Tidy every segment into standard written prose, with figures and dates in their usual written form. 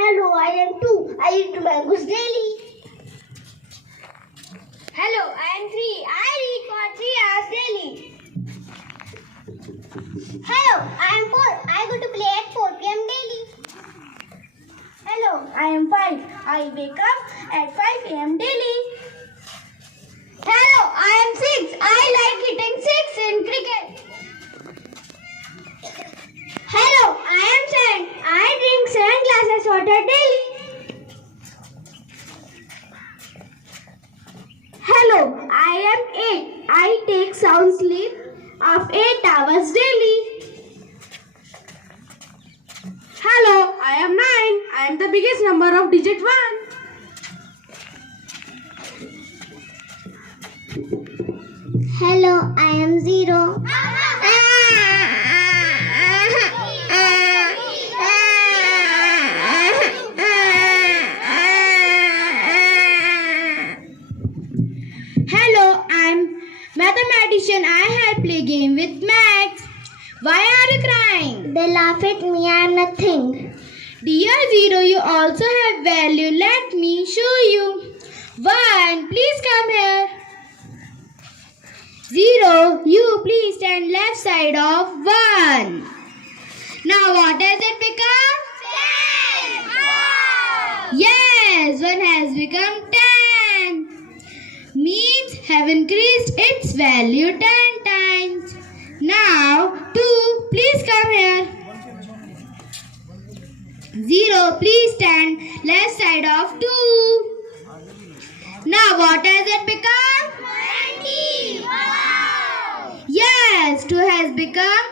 Hello, I am 2. I eat mangoes daily. Hello, I am 3. I read for 3 hours daily. Hello, I am 4. I go to play at 4 p.m. daily. Hello, I am 5. I wake up at 5 a.m. daily. Hello, I am 6. I like hitting 6 in cricket. Hello, I am 7. I drink 7 glasses water daily. Hello, I am 8. I take sound sleep of 8 hours daily. Hello, I am 9. I am the biggest number of digit 1. Hello, I am 0. Hello, I'm mathematician. I had play game with maths. Why are you crying? They laugh at me. I am nothing. Dear 0, you also have value. Let me show you. 1, please come here. 0, you please stand left side of 1. Now what has it become? 10. Wow. Yes, 1 has become 10. Means have increased its value 10 times. Now 2, please come here. 0, please stand left side of 2. Now what has it become? 20. Wow. Yes, 2 has become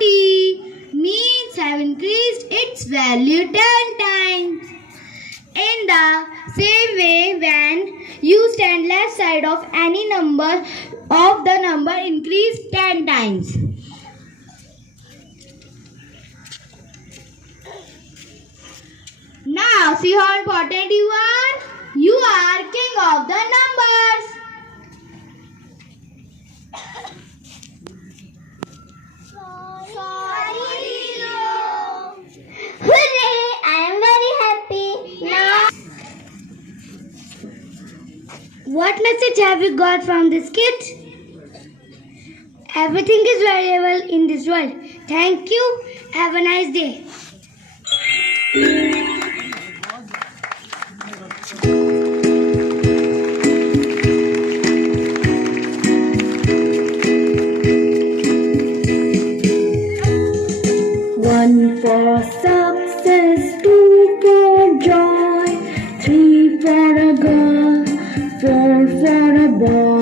20. Means have increased its value 10 times. In the same way, when you stand left side of any number, of the number increase 10 times. Now see how important you are. You are king of the numbers. Sorry, Zero. Hooray! I am very happy. Now, what message have you got from this kid? Everything is valuable in this world. Thank you. Have a nice day. One for success, 2 for joy, 3 for a girl, 4 for a boy.